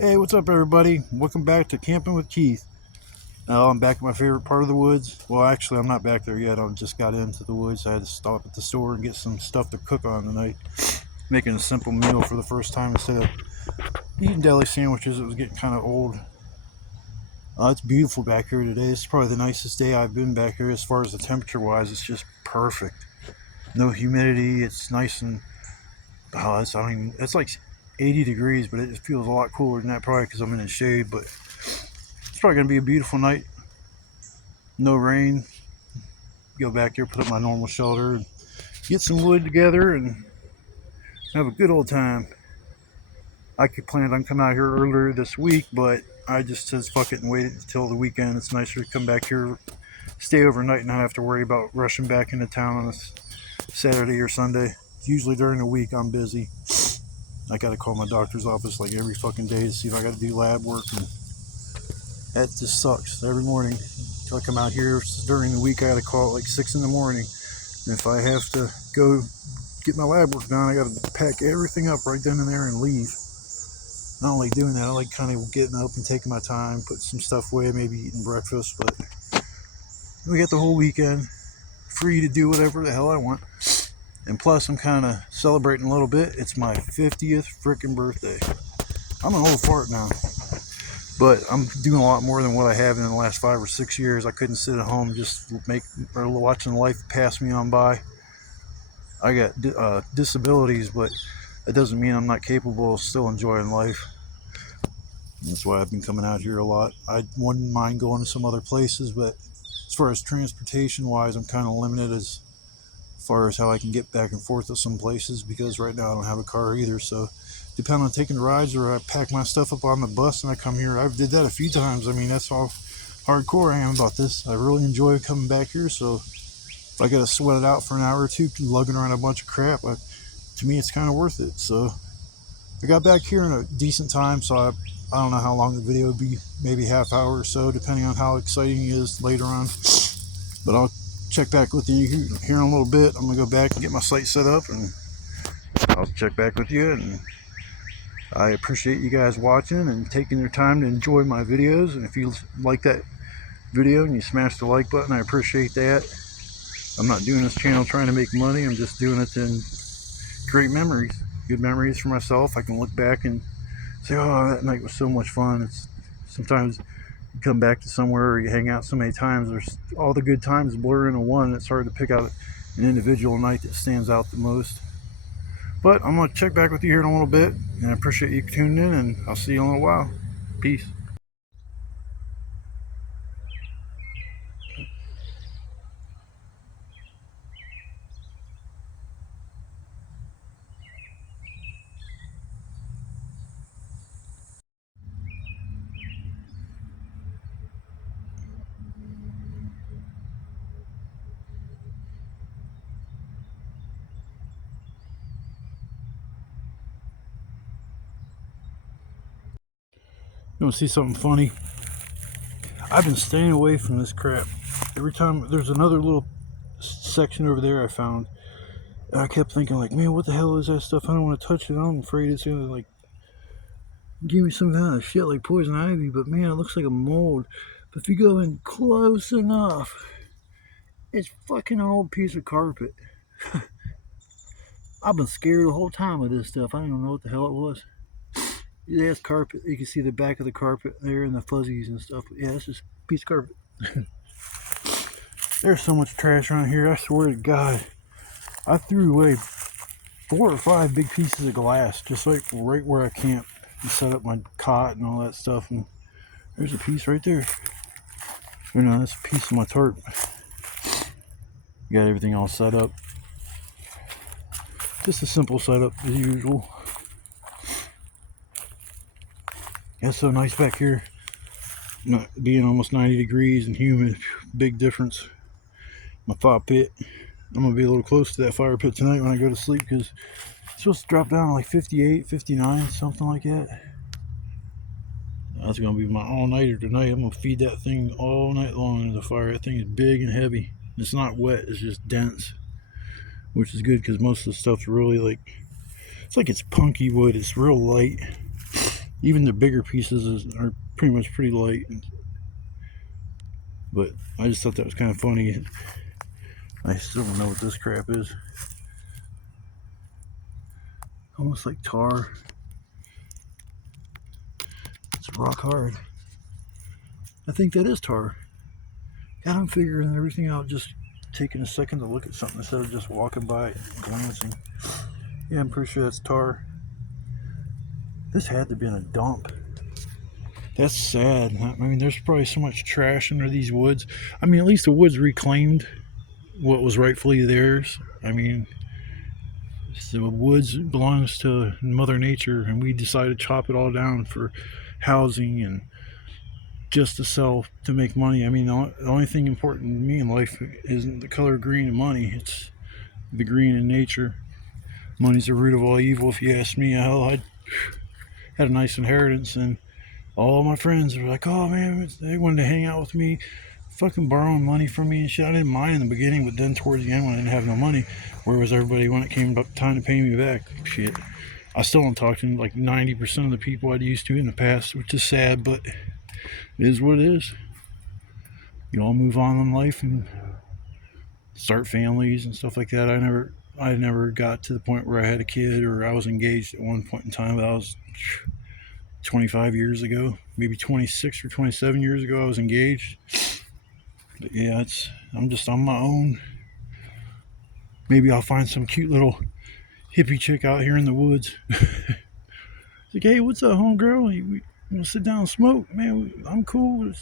Hey, what's up, everybody? Welcome back to Camping with Keith. Now, I'm back at my favorite part of the woods. Well, actually, I'm not back there yet. I just got into the woods. I had to stop at the store and get some stuff to cook on tonight. Making a simple meal for the first time instead of eating deli sandwiches. It was getting kind of old. It's beautiful back here today. It's probably the nicest day I've been back here as far as the temperature-wise. It's just perfect. No humidity. It's nice and it's like 80 degrees, but it feels a lot cooler than that probably because I'm in the shade. But it's probably gonna be a beautiful night. No rain. Go back here, put up my normal shelter, and get some wood together and have a good old time. I could plan on coming out here earlier this week, but I just said fuck it and waited until the weekend. It's nicer to come back here, stay overnight, and not have to worry about rushing back into town on a Saturday or Sunday. Usually during the week I'm busy. I gotta call my doctor's office like every fucking day to see if I gotta do lab work, and that just sucks. Every morning until I come out here during the week, I gotta call at like 6 in the morning. And if I have to go get my lab work done, I gotta pack everything up right then and there and leave. Not only doing that, I like kind of getting up and taking my time, put some stuff away, maybe eating breakfast, but we got the whole weekend free to do whatever the hell I want. And plus, I'm kind of celebrating a little bit. It's my 50th freaking birthday. I'm an old fart now, but I'm doing a lot more than what I have in the last 5 or 6 years. I couldn't sit at home just watching life pass me on by. I got disabilities, but that doesn't mean I'm not capable of still enjoying life. And that's why I've been coming out here a lot. I wouldn't mind going to some other places, but as far as transportation wise, I'm kind of limited as far as how I can get back and forth to some places, because right now I don't have a car either. So depending on taking rides, or I pack my stuff up on the bus and I come here. I've did that a few times. I mean, that's how hardcore I am about this. I really enjoy coming back here. So if I gotta sweat it out for an hour or two lugging around a bunch of crap, to me it's kind of worth it. So I got back here in a decent time, so I don't know how long the video would be, maybe half hour or so, depending on how exciting it is later on. But I'll check back with you here in a little bit. I'm gonna go back and get my site set up, and I'll check back with you. And I appreciate you guys watching and taking your time to enjoy my videos. And if you like that video and you smash the like button, I appreciate that. I'm not doing this channel trying to make money. I'm just doing it to create memories, good memories for myself. I can look back and say, oh, that night was so much fun. It's sometimes you come back to somewhere or you hang out so many times, there's all the good times blur into one. It's hard to pick out an individual night that stands out the most. But I'm going to check back with you here in a little bit, and I appreciate you tuning in, and I'll see you in a little while. Peace. You want to see something funny? I've been staying away from this crap. Every time there's another little section over there I found, and I kept thinking like, man, what the hell is that stuff? I don't want to touch it. I'm afraid it's gonna like give me some kind of shit like poison ivy. But man, it looks like a mold. But if you go in close enough, it's fucking an old piece of carpet. I've been scared the whole time of this stuff. I don't even know what the hell it was. Yeah, it's carpet. You can see the back of the carpet there and the fuzzies and stuff. Yeah, it's just a piece of carpet. There's so much trash around here. I swear to God, I threw away 4 or 5 big pieces of glass just like right where I camp and set up my cot and all that stuff. And there's a piece right there. You know, that's a piece of my tarp. Got everything all set up. Just a simple setup as usual. It's so nice back here, not being almost 90 degrees and humid. Big difference. My fire pit, I'm gonna be a little close to that fire pit tonight when I go to sleep, because it's supposed to drop down to like 58, 59, something like that. That's gonna be my all-nighter tonight. I'm gonna feed that thing all night long into the fire. That thing is big and heavy. It's not wet, it's just dense, which is good because most of the stuff's really like, it's like it's punky wood. It's real light. Even the bigger pieces are pretty much pretty light. But I just thought that was kind of funny. I still don't know what this crap is. Almost like tar. It's rock hard. I think that is tar. God, I'm figuring everything out, just taking a second to look at something instead of just walking by it, glancing. Yeah, I'm pretty sure that's tar. This had to be in a dump. That's sad. I mean, there's probably so much trash under these woods. I mean, at least the woods reclaimed what was rightfully theirs. I mean, the woods belongs to Mother Nature, and we decided to chop it all down for housing and just to sell to make money. I mean, the only thing important to me in life isn't the color green and money. It's the green in nature. Money's the root of all evil, if you ask me. Hell, I had a nice inheritance, and all my friends were like, "Oh man," they wanted to hang out with me, fucking borrowing money from me and shit. I didn't mind in the beginning, but then towards the end, when I didn't have no money, where was everybody when it came time to pay me back? Shit. I still don't talk to like 90% of the people I'd used to in the past, which is sad, but it is what it is. You all move on in life and start families and stuff like that. I never got to the point where I had a kid or I was engaged at one point in time. But I was 25 years ago, maybe 26 or 27 years ago. I was engaged. But yeah, I'm just on my own. Maybe I'll find some cute little hippie chick out here in the woods. Like, hey, what's up, homegirl? You want to sit down and smoke? Man, I'm cool.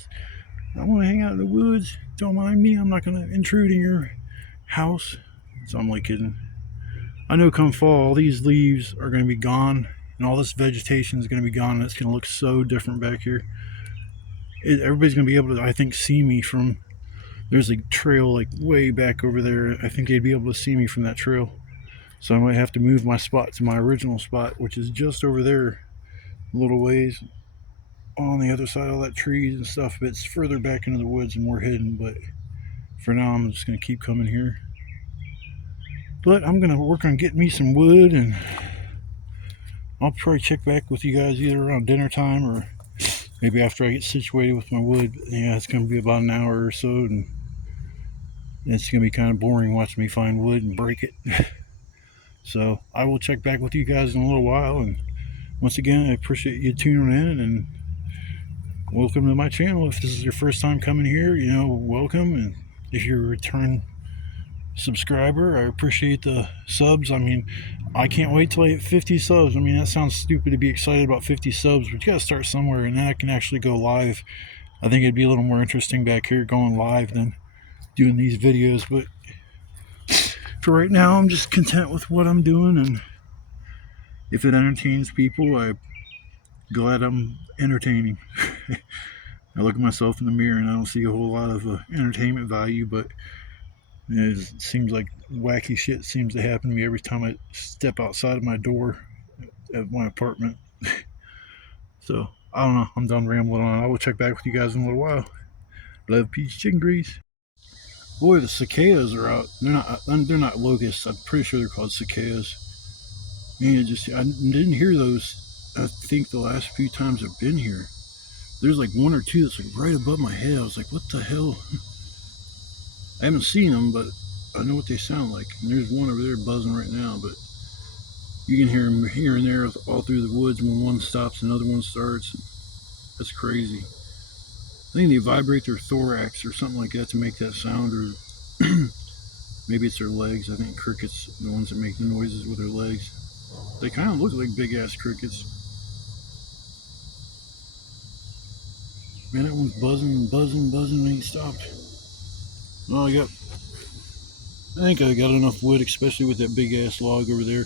I want to hang out in the woods. Don't mind me. I'm not going to intrude in your house. So I'm like kidding. I know come fall, all these leaves are going to be gone, and all this vegetation is going to be gone, and it's going to look so different back here. Everybody's going to be able to, I think, see me from. There's a trail like way back over there. I think they'd be able to see me from that trail. So I might have to move my spot to my original spot, which is just over there, a little ways on the other side of all that trees and stuff. But it's further back into the woods and more hidden. But for now, I'm just going to keep coming here. But I'm going to work on getting me some wood, and I'll probably check back with you guys either around dinner time or maybe after I get situated with my wood. Yeah, it's going to be about an hour or so, and it's going to be kind of boring watching me find wood and break it. So I will check back with you guys in a little while. And once again, I appreciate you tuning in, and welcome to my channel. If this is your first time coming here, welcome. And if you're a return subscriber, I appreciate the subs. I mean, I can't wait till I hit 50 subs. I mean, that sounds stupid to be excited about 50 subs, but you gotta start somewhere, and then I can actually go live. I think it'd be a little more interesting back here going live than doing these videos. But for right now, I'm just content with what I'm doing, and if it entertains people, I'm glad I'm entertaining. I look at myself in the mirror and I don't see a whole lot of entertainment value, but it seems like wacky shit seems to happen to me every time I step outside of my door at my apartment. So I don't know. I'm done rambling on. I will check back with you guys in a little while. Love, peace, chicken grease. Boy, the cicadas are out. They're not locusts. I'm pretty sure they're called cicadas. Man, I didn't hear those. I think the last few times I've been here, there's like one or two that's like right above my head. I was like, what the hell? I haven't seen them, but I know what they sound like. And there's one over there buzzing right now, but you can hear them here and there all through the woods. When one stops, another one starts. That's crazy. I think they vibrate their thorax or something like that to make that sound, or maybe it's their legs. I think crickets, the ones that make the noises with their legs, they kind of look like big ass crickets. Man, that one's buzzing, buzzing, buzzing, and he stopped. Well, I think I got enough wood, especially with that big ass log over there.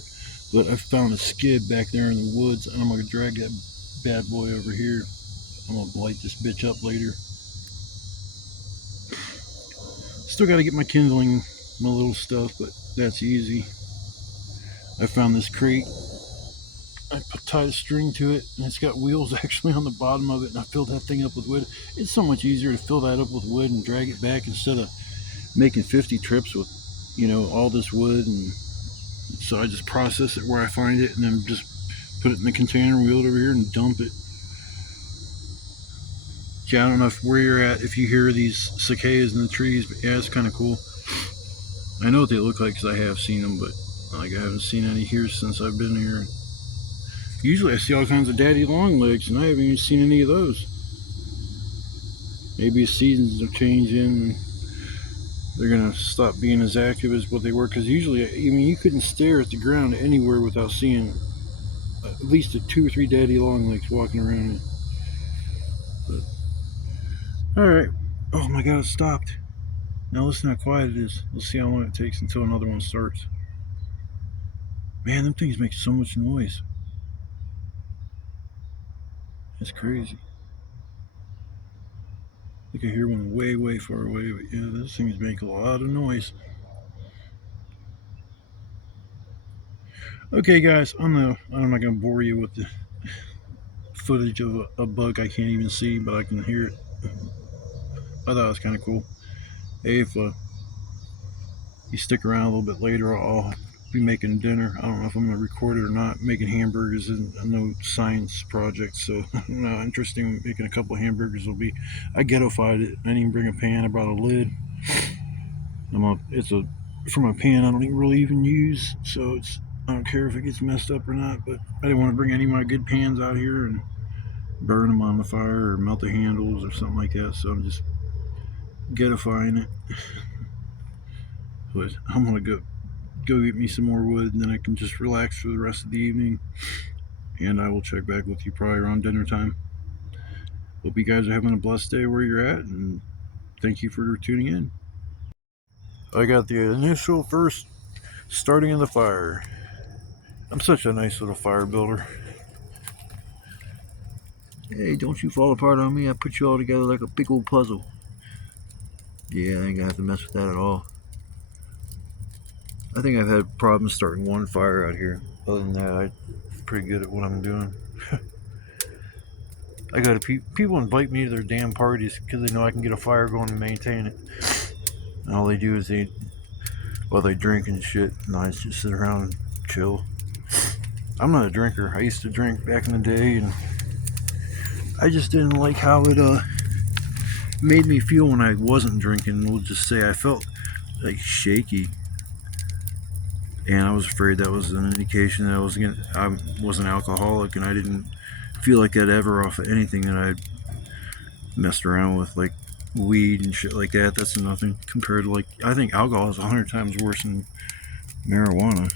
But I found a skid back there in the woods, and I'm gonna drag that bad boy over here. I'm gonna light this bitch up later. Still gotta get my kindling, my little stuff, but that's easy. I found this crate. I tied a string to it, and it's got wheels actually on the bottom of it, and I filled that thing up with wood. It's so much easier to fill that up with wood and drag it back instead of making 50 trips with, all this wood. And so I just process it where I find it, and then just put it in the container, wheel it over here, and dump it. Yeah, I don't know where you're at, if you hear these cicadas in the trees, but yeah, it's kind of cool. I know what they look like because I have seen them, but like I haven't seen any here since I've been here. Usually I see all kinds of daddy longlegs, and I haven't even seen any of those. Maybe seasons are changing, and they're gonna stop being as active as what they were. Because usually, I mean, you couldn't stare at the ground anywhere without seeing at least a 2 or 3 daddy longlegs walking around. But, all right. Oh my God, it stopped. Now listen how quiet it is. Let's see how long it takes until another one starts. Man, them things make so much noise. It's crazy. I can hear one way, way far away, but yeah, those things make a lot of noise. Okay, guys, I'm not gonna bore you with the footage of a bug I can't even see, but I can hear it. I thought it was kind of cool. Hey, if you stick around a little bit later, I'll be making dinner. I don't know if I'm going to record it or not. Making hamburgers is no science project, so no, interesting. Making a couple of hamburgers will be. I ghettofied it. I didn't even bring a pan. I brought a lid. It's a from a pan I don't even really even use, so I don't care if it gets messed up or not. But I didn't want to bring any of my good pans out here and burn them on the fire or melt the handles or something like that. So I'm just ghettoifying it. But I'm gonna go get me some more wood, and then I can just relax for the rest of the evening. And I will check back with you probably around dinner time. Hope you guys are having a blessed day where you're at, and thank you for tuning in. I got the initial first starting of the fire. I'm such a nice little fire builder. Hey, don't you fall apart on me. I put you all together like a big old puzzle. Yeah, I ain't gonna have to mess with that at all. I think I've had problems starting one fire out here. Other than that, I'm pretty good at what I'm doing. I got people invite me to their damn parties because they know I can get a fire going and maintain it. And all they do is they drink and shit, and I just sit around and chill. I'm not a drinker. I used to drink back in the day, and I just didn't like how it made me feel when I wasn't drinking. We'll just say I felt like shaky, and I was afraid that was an indication that I was an alcoholic, and I didn't feel like I'd ever off of anything that I messed around with, like weed and shit like that. That's nothing compared to, like, I think alcohol is 100 times worse than marijuana.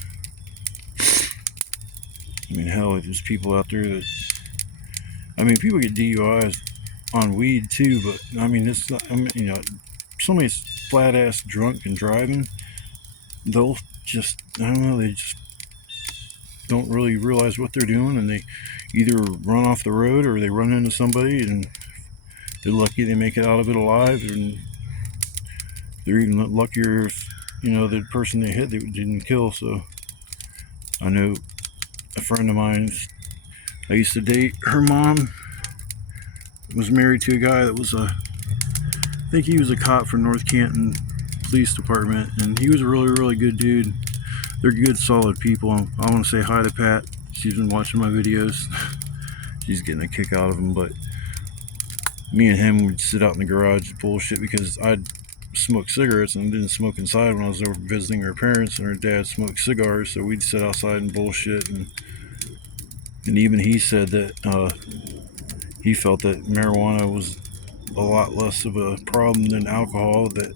I mean, hell, there's people out there that, I mean, people get DUIs on weed too, but I mean, it's not, I mean, somebody's flat ass drunk and driving, they'll just, I don't know, they just don't really realize what they're doing, and they either run off the road or they run into somebody, and they're lucky they make it out of it alive, and they're even luckier if, the person they hit they didn't kill. So I know a friend of mine, I used to date, her mom was married to a guy that was I think he was a cop for North Canton Police Department, and he was a really, really good dude. They're good, solid people. I want to say hi to Pat. She's been watching my videos. She's getting a kick out of them, but me and him would sit out in the garage and bullshit because I'd smoke cigarettes and didn't smoke inside when I was over visiting her parents, and her dad smoked cigars, so we'd sit outside and bullshit. And even he said that he felt that marijuana was a lot less of a problem than alcohol, that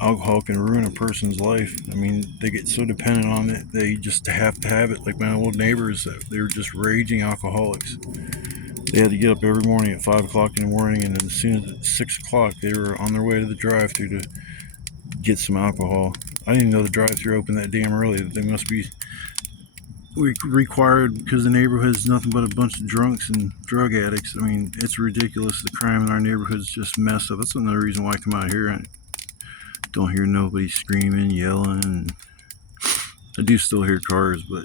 alcohol can ruin a person's life. I mean, they get so dependent on it, they just have to have it. Like my old neighbors, they were just raging alcoholics. They had to get up every morning at 5 o'clock in the morning, and then as soon as it's 6 o'clock, they were on their way to the drive-thru to get some alcohol. I didn't know the drive-thru opened that damn early. They must be required because the neighborhood is nothing but a bunch of drunks and drug addicts. I mean, it's ridiculous. The crime in our neighborhood is just messed up. That's another reason why I come out here. I don't hear nobody screaming, yelling. I do still hear cars, but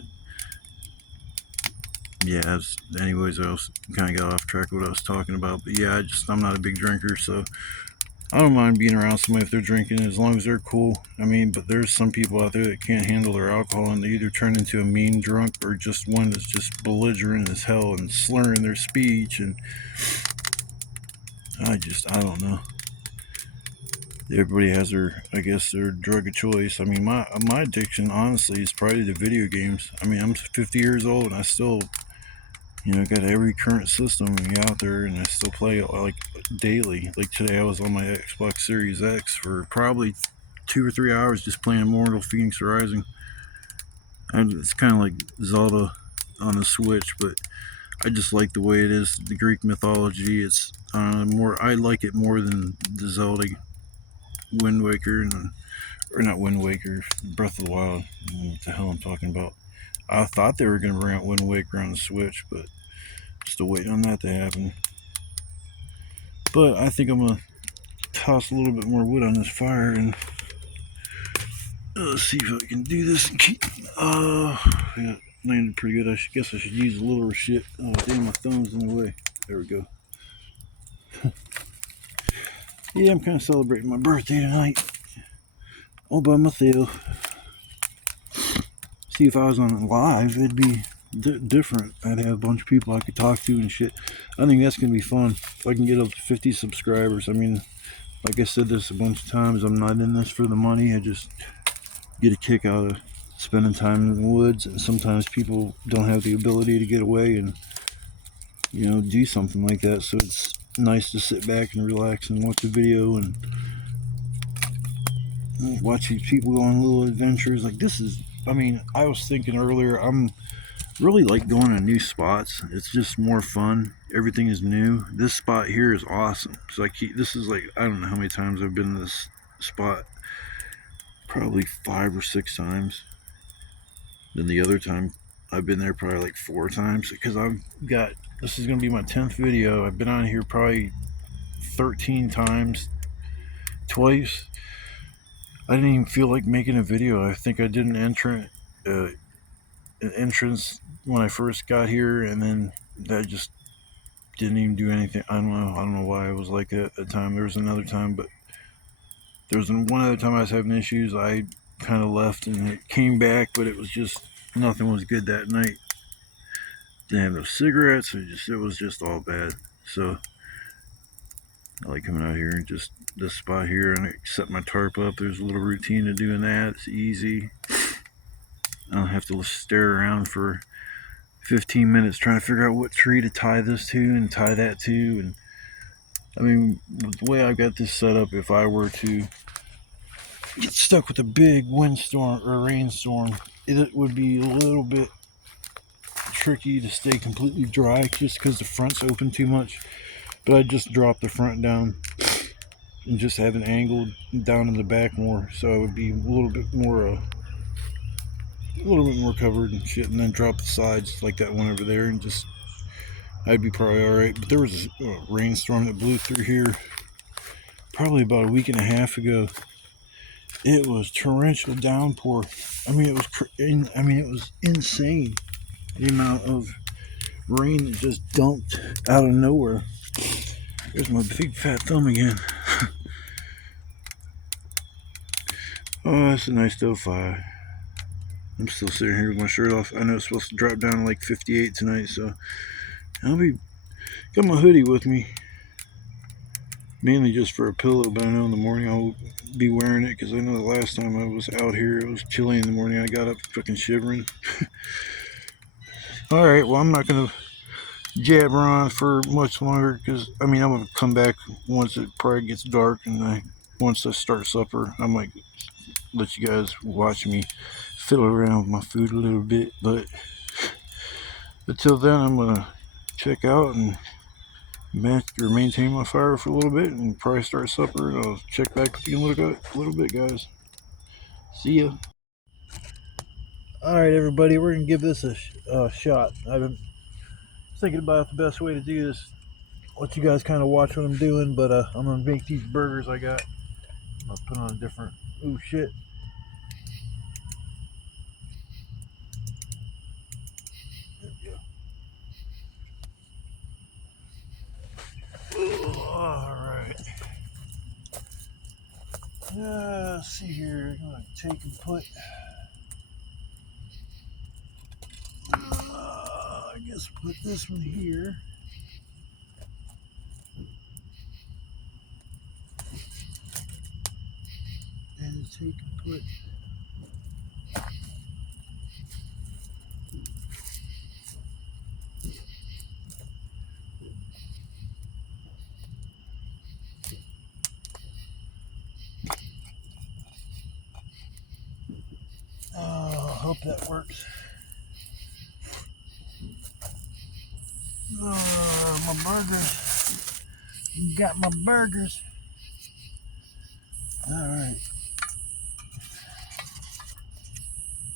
yeah, anyways, I was kind of got off track of what I was talking about. But yeah, I'm not a big drinker, so I don't mind being around somebody if they're drinking, as long as they're cool. I mean, but there's some people out there that can't handle their alcohol, and they either turn into a mean drunk or just one that's just belligerent as hell and slurring their speech. And I don't know. Everybody has their, I guess, their drug of choice. I mean, my addiction, honestly, is probably the video games. I mean, I'm 50 years old and I still, got every current system out there, and I still play it like daily. Like today, I was on my Xbox Series X for probably 2 or 3 hours just playing Immortal Phoenix Rising. It's kind of like Zelda on the Switch, but I just like the way it is. The Greek mythology. It's more. I like it more than the Zelda Wind Waker or not Wind Waker, Breath of the Wild. What the hell I'm talking about? I thought they were going to bring out Wind Waker on the Switch, but still waiting on that to happen. But I think I'm gonna toss a little bit more wood on this fire and see if I can do this and keep. Yeah, landed pretty good. Guess I should use a little shit. Oh damn, my thumb's in the way. There we go. Yeah, I'm kind of celebrating my birthday tonight, all by myself. See, if I was on live, it'd be different. I'd have a bunch of people I could talk to and shit. I think that's gonna be fun. If I can get up to 50 subscribers, I mean, like I said this a bunch of times, I'm not in this for the money. I just get a kick out of spending time in the woods, and sometimes people don't have the ability to get away and do something like that, so it's nice to sit back and relax and watch a video and watch these people go on little adventures. Like this is, I mean, I was thinking earlier, I'm really like going to new spots. It's just more fun. Everything is new. This spot here is awesome. So this is like, I don't know how many times I've been to this spot, probably 5 or 6 times. Then the other time I've been there probably like 4 times, because this is going to be my 10th video. I've been on here probably 13 times. Twice I didn't even feel like making a video. I think I did an entrance when I first got here, and then that just didn't even do anything. I don't know why I was like that at the time. There was another time, but there was one other time I was having issues. I kind of left and it came back, but it was just nothing was good that night. Didn't have no cigarettes. It was just all bad. So I like coming out here and just this spot here, and I set my tarp up. There's a little routine to doing that. It's easy. I don't have to stare around for 15 minutes trying to figure out what tree to tie this to and tie that to. And I mean, the way I've got this set up, if I were to get stuck with a big windstorm or rainstorm, it would be a little bit tricky to stay completely dry just because the front's open too much. But I just drop the front down and just have it angled down in the back more, so it would be a little bit more covered and shit, and then drop the sides like that one over there, and just I'd be probably all right. But there was a rainstorm that blew through here probably about a week and a half ago. It was torrential downpour. I mean, it was insane, the amount of rain that just dumped out of nowhere. There's my big fat thumb again. Oh, that's a nice Delphi. I'm still sitting here with my shirt off. I know it's supposed to drop down to like 58 tonight, so got my hoodie with me, mainly just for a pillow, but I know in the morning I'll be wearing it, because I know the last time I was out here it was chilly in the morning. I got up fucking shivering. Alright, well, I'm not going to jabber on for much longer, because I mean, I'm going to come back once it probably gets dark, and once I start supper, I might let you guys watch me fiddle around with my food a little bit. But until then, I'm going to check out and maintain my fire for a little bit and probably start supper, and I'll check back with you in a little bit, guys. See ya. Alright, everybody, we're going to give this a shot. I've been thinking about the best way to do this. Let you guys kind of watch what I'm doing, but I'm going to make these burgers I got. I'll put on a different... Ooh, shit. There we go. Alright. Let's see here. I'm going to take and put... I guess put this one here. put. Oh, I hope that works. Oh, my burgers. Got my burgers. Alright.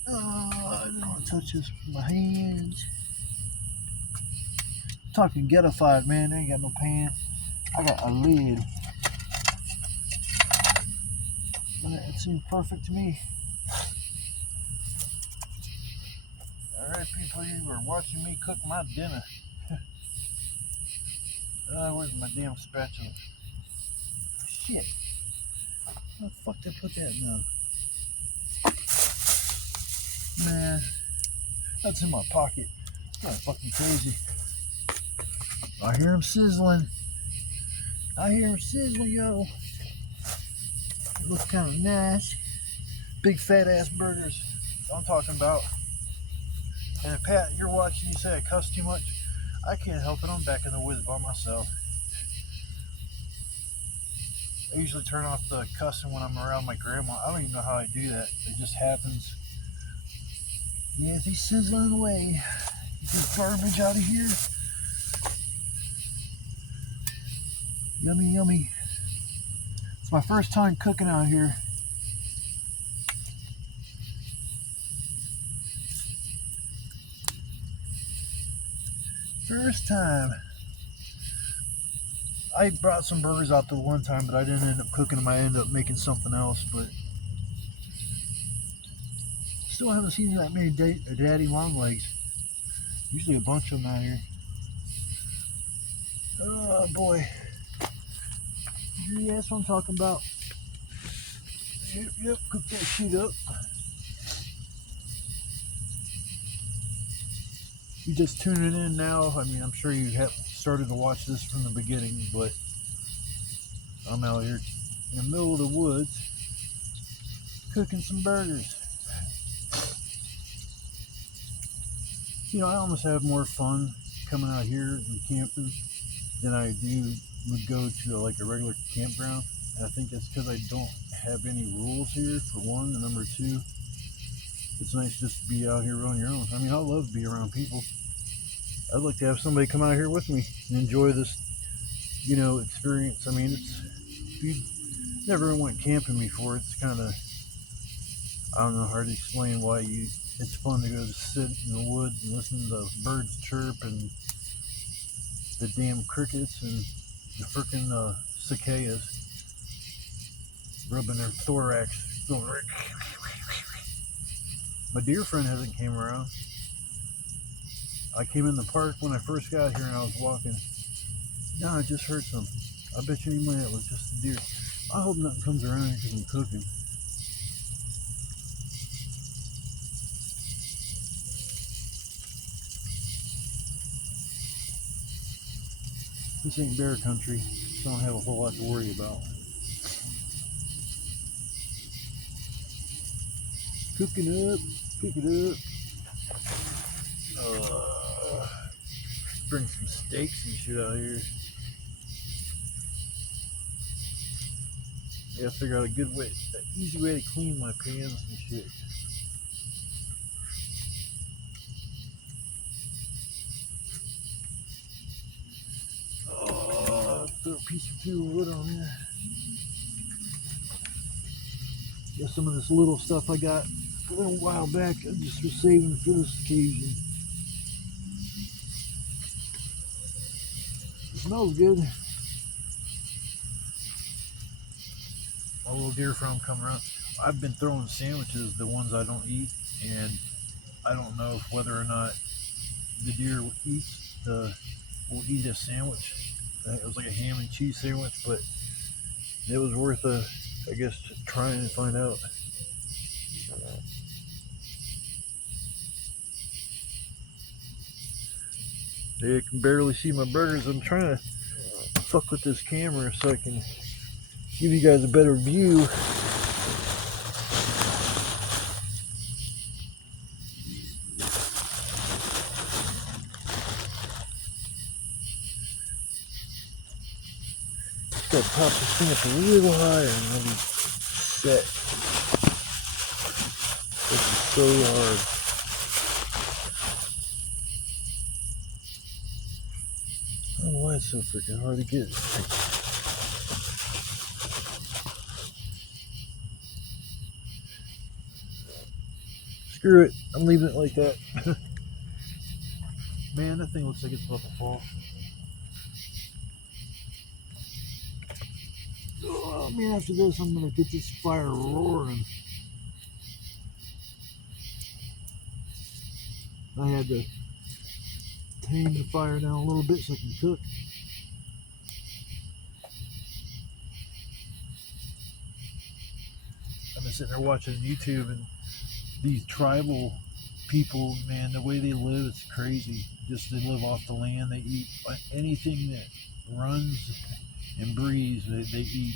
Oh, I don't want to touch this with my hands. Talking ghettofied, man. I ain't got no pan. I got a lid. It seems perfect to me. Alright, people, you are watching me cook my dinner. Where's my damn spatula? Shit. Where the fuck did I put that now? Man, that's in my pocket. I'm fucking crazy. I hear him sizzling. I hear him sizzling, yo. It looks kind of nice. Big fat ass burgers. That's what I'm talking about. And if Pat, you're watching, you say I cuss too much. I can't help it. I'm back in the woods by myself. I usually turn off the cussing when I'm around my grandma. I don't even know how I do that. It just happens. Yeah, he's sizzling away. Get this garbage out of here. Yummy, yummy. It's my first time cooking out here. First time. I brought some burgers out the one time, but I didn't end up cooking them. I ended up making something else, but still haven't seen that many daddy long legs. Usually a bunch of them out here. Oh boy. Yeah, that's what I'm talking about. Yep, cook that shit up. You just tuning in now. I mean, I'm sure you have started to watch this from the beginning, but I'm out here in the middle of the woods cooking some burgers. You know, I almost have more fun coming out here and camping than I would go to like a regular campground. And I think that's because I don't have any rules here, for one, and number two, it's nice just to be out here on your own. I mean, I love to be around people. I'd like to have somebody come out here with me and enjoy this, you know, experience. I mean, if you never went camping before, it's kind of, I don't know how to explain why it's fun to go to sit in the woods and listen to the birds chirp and the damn crickets and the frickin' cicadas rubbing their thorax, going right. My deer friend hasn't came around. I came in the park when I first got here and I was walking. No, I just heard something. I bet you any money that was just a deer. I hope nothing comes around here because I'm cooking. This ain't bear country, so I don't have a whole lot to worry about. Cooking up, cook it up. Bring some steaks and shit out here. I gotta figure out a good way, an easy way to clean my pans and shit. Throw a piece or two of wood on there. Got some of this little stuff I got a little while back. I just was saving for this occasion. It smells good. My little deer farm coming around. I've been throwing sandwiches, the ones I don't eat, and I don't know whether or not the deer will eat a sandwich. It was like a ham and cheese sandwich, but it was worth I guess trying to find out. You can barely see my burgers. I'm trying to fuck with this camera so I can give you guys a better view. Just gotta pop this thing up a little higher and I'll be set. This is so hard. I don't know why it's so freaking hard to get. Screw it. I'm leaving it like that. Man, that thing looks like it's about to fall. Oh man, after this I'm gonna get this fire roaring. I had to tame the fire down a little bit so I can cook. I've been sitting there watching YouTube, and these tribal people, man, the way they live, it's crazy. Just they live off the land. They eat anything that runs and breathes. They eat.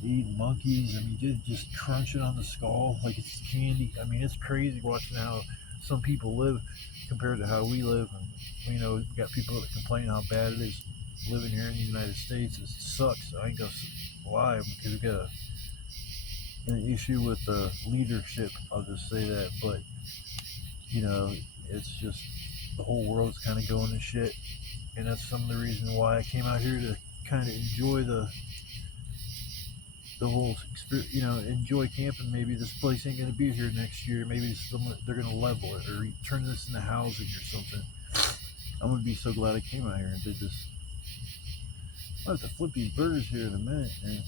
They eat monkeys. I mean, just crunch it on the skull like it's candy. I mean, it's crazy watching how some people live compared to how we live. And you know, we got people that complain how bad it is living here in the United States. It sucks. I ain't gonna lie, because we got an issue with the leadership. I'll just say that. But you know, it's just the whole world's kind of going to shit, and that's some of the reason why I came out here to kind of enjoy the whole experience, you know, enjoy camping. Maybe this place ain't going to be here next year. Maybe they're going to level it or turn this into housing or something. I'm going to be so glad I came out here and did this. I'll have to flip these burgers here in a minute, man.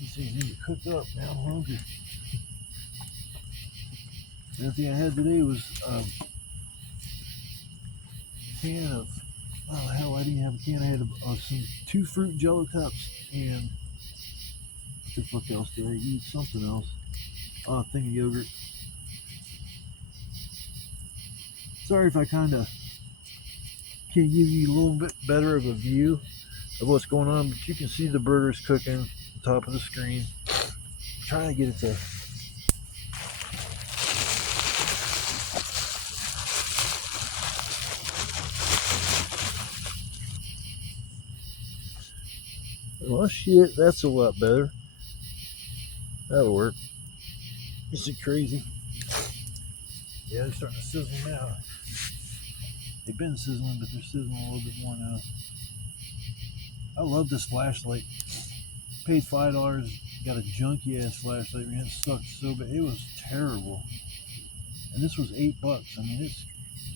These things need to cook up, man. I'm hungry. The other thing I had today was a can of, oh hell, I didn't have a can. I had some 2 fruit Jello cups and what the fuck else did I eat? Something else. Oh, a thing of yogurt. Sorry if I kind of can't give you a little bit better of a view of what's going on, but you can see the burgers cooking on top of the screen. I'm trying to get it to. Well, shit, that's a lot better. That'll work. Is it crazy? Yeah, they're starting to sizzle now. They've been sizzling, but they're sizzling a little bit more now. I love this flashlight. Paid $5, got a junky ass flashlight. Man, it sucked so bad. It was terrible. And this was $8. I mean,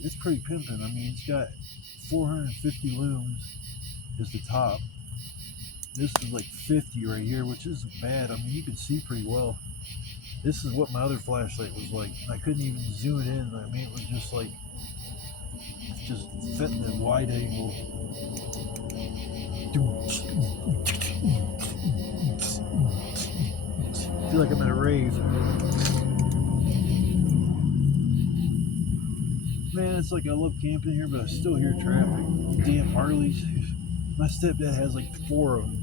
it's pretty pimping. I mean, it's got 450 lumens is the top. This is like 50 right here, which isn't bad. I mean, you can see pretty well. This is what my other flashlight was like. I couldn't even zoom it in. I mean, it was just like, just fit in the wide angle. I feel like I'm at a rave. Man, it's like I love camping here, but I still hear traffic. Damn Harleys. My stepdad has like 4 of them.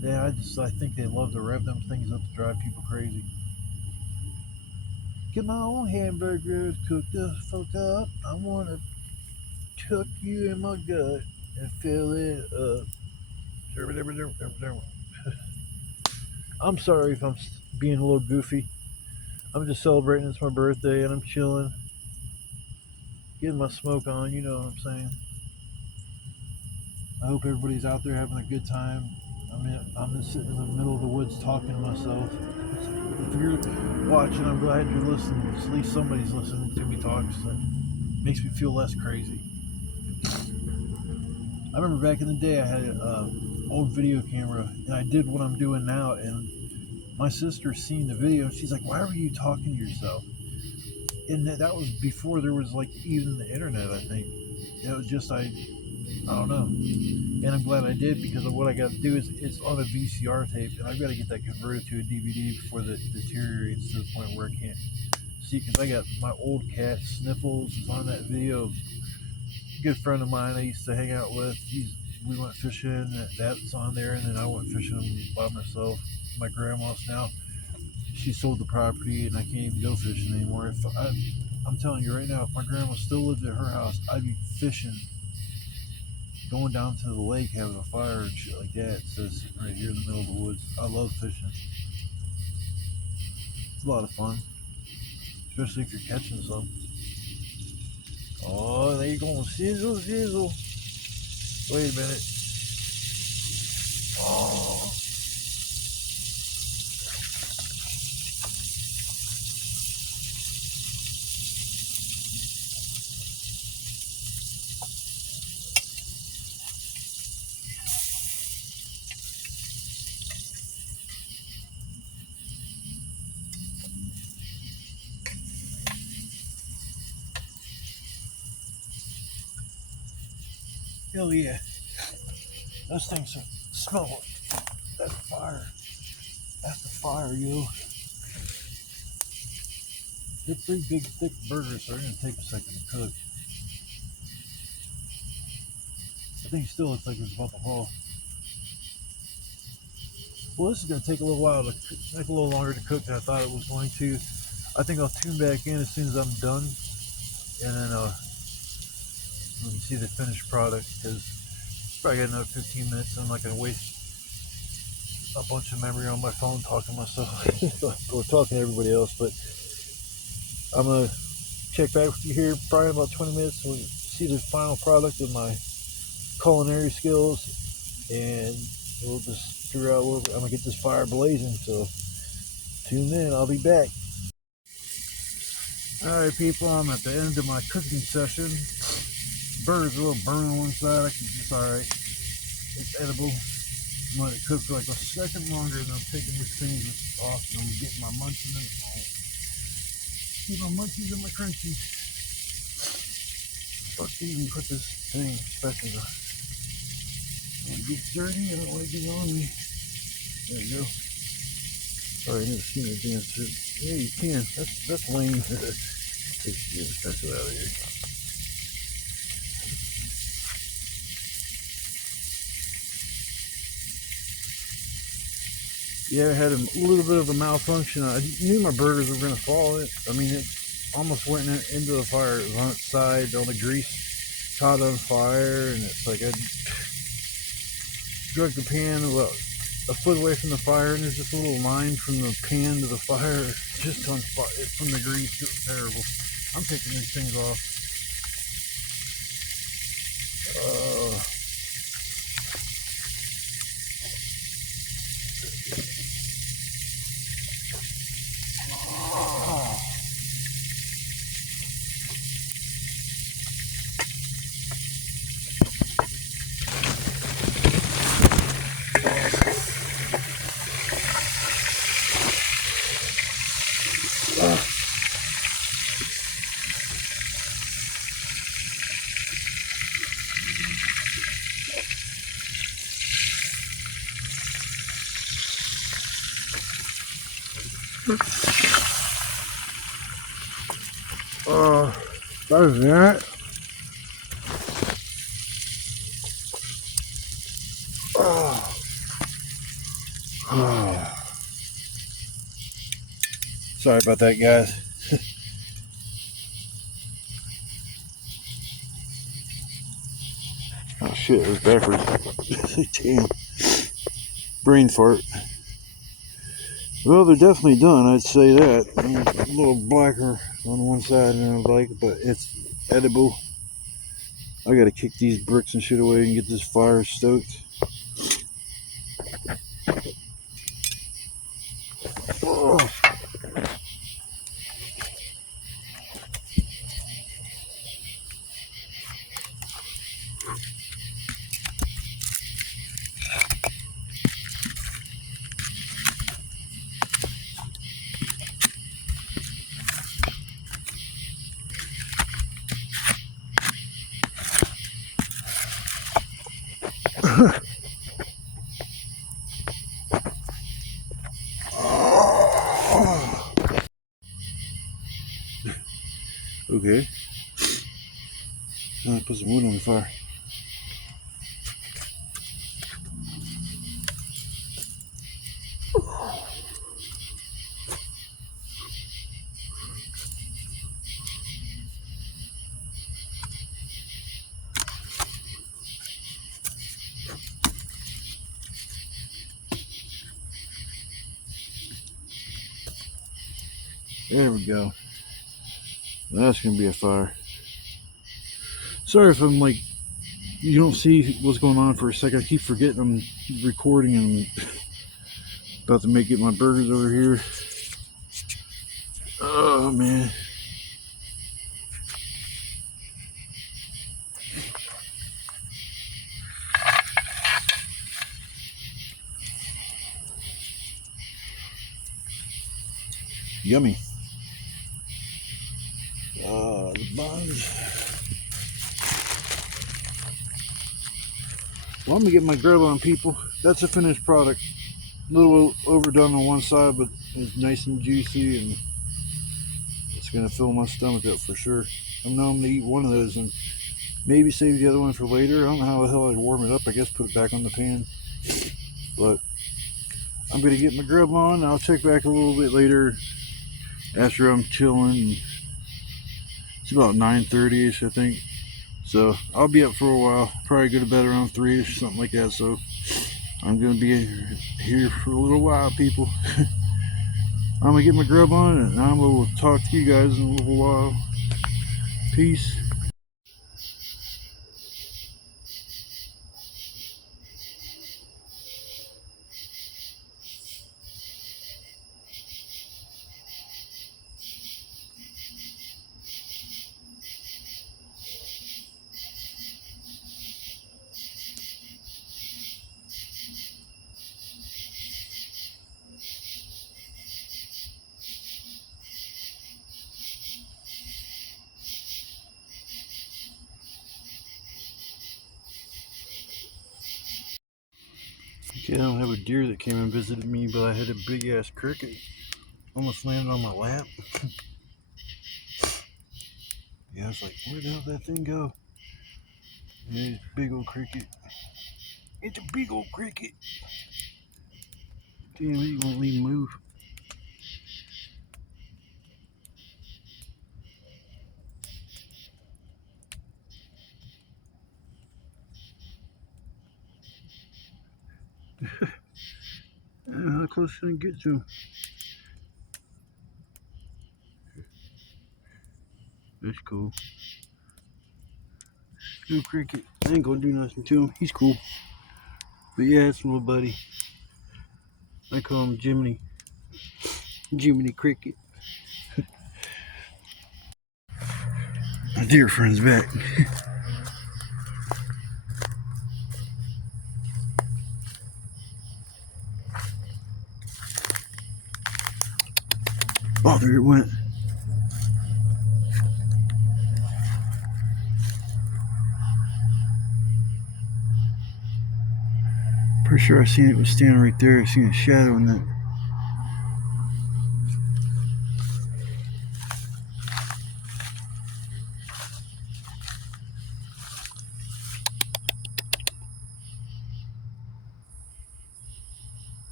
Yeah, I think they love to rev them things up to drive people crazy. Come on, hamburgers, cook the fuck up. I want to cook you in my gut and fill it up. I'm sorry if I'm being a little goofy. I'm just celebrating. It's my birthday and I'm chilling. Getting my smoke on, you know what I'm saying. I hope everybody's out there having a good time. I'm just sitting in the middle of the woods talking to myself. If you're watching, I'm glad you're listening. At least somebody's listening to me talk. So that makes me feel less crazy. I remember back in the day I had an old video camera and I did what I'm doing now, and my sister seen the video and she's like, why were you talking to yourself? And that was before there was like even the internet, I think. It was just, I don't know. And I'm glad I did, because of what I got to do is it's on a VCR tape, and I've got to get that converted to a DVD before that deteriorates to the point where I can't see. Because I got my old cat Sniffles is on that video. A good friend of mine I used to hang out with. We went fishing. That's on there, and then I went fishing by myself. My grandma's now. She sold the property, and I can't even go fishing anymore. I'm telling you right now, if my grandma still lived at her house, I'd be fishing going down to the lake, having a fire and shit like that. So it's sitting right here in the middle of the woods. I love fishing. It's a lot of fun, especially if you're catching some. Oh, there you go, sizzle, sizzle. Wait a minute. Oh. Hell yeah. Those things smell like that's fire. That's the fire, yo. They're pretty big, thick burgers, so they're going to take a second to cook. I think it still looks like it's about to fall. Well, this is going to take a little while to take a little longer to cook than I thought it was going to. I think I'll tune back in as soon as I'm done, and then let me see the finished product, because probably got another 15 minutes. I'm not going to waste a bunch of memory on my phone talking to myself or talking to everybody else. But I'm going to check back with you here probably in about 20 minutes. We'll see the final product of my culinary skills, and we'll just figure out where I'm going to get this fire blazing. So tune in. I'll be back. Alright people, I'm at the end of my cooking session. Burger's a little burnt on one side. It's alright. It's edible. I'm going to cook for like a second longer, and I'm taking this thing off, and I'm getting my munchies in. Keep my munchies and my crunchies. Fuck, even put this thing back in the... When it gets dirty, I don't want to get on me. There you go. Sorry, I never seen it dance through. Yeah, you can. That's lame. Take the pencil out of here. Yeah, I had a little bit of a malfunction. I knew my burgers were going to fall. I mean, it almost went into the fire. It was on its side. All the grease caught on fire, and it's like I drug the pan a foot away from the fire, and there's just a little line from the pan to the fire, just on fire from the grease. It was terrible. I'm taking these things off. That was that. Sorry about that, guys. Oh shit, it was backwards. Damn. Brain fart. Well, they're definitely done, I'd say that. A little blacker on one side than I like, but it's edible. I gotta kick these bricks and shit away and get this fire stoked. Oh. Okay. I'm gonna put some wood on the fire. There we go. That's gonna be a fire. Sorry if I'm like, you don't see what's going on for a second. I keep forgetting I'm recording and about to get my burgers over here. Oh man. Yummy. The buns. Well, I'm gonna get my grill on, people. That's a finished product. A little overdone on one side, but it's nice and juicy, and it's gonna fill my stomach up for sure. I know I'm gonna eat one of those and maybe save the other one for later. I don't know how the hell I'd warm it up. I guess put it back on the pan. But I'm gonna get my grill on. I'll check back a little bit later after I'm chilling. It's about 9:30ish, I think. So I'll be up for a while. Probably go to bed around 3ish, something like that. So I'm gonna be here for a little while, people. I'm gonna get my grub on and I'm gonna talk to you guys in a little while. Peace. Okay, I don't have a deer that came and visited me, but I had a big ass cricket. Almost landed on my lap. Yeah, I was like, where the hell did that thing go? And it's a big old cricket. It's a big old cricket. Damn, he won't leave him move. I don't know how close I can get to him. That's cool. Little cricket. I ain't gonna do nothing to him. He's cool. But yeah, it's a little buddy. I call him Jiminy. Jiminy Cricket. My dear friend's back. Oh, there it went. Pretty sure I seen it was standing right there. I seen a shadow in that.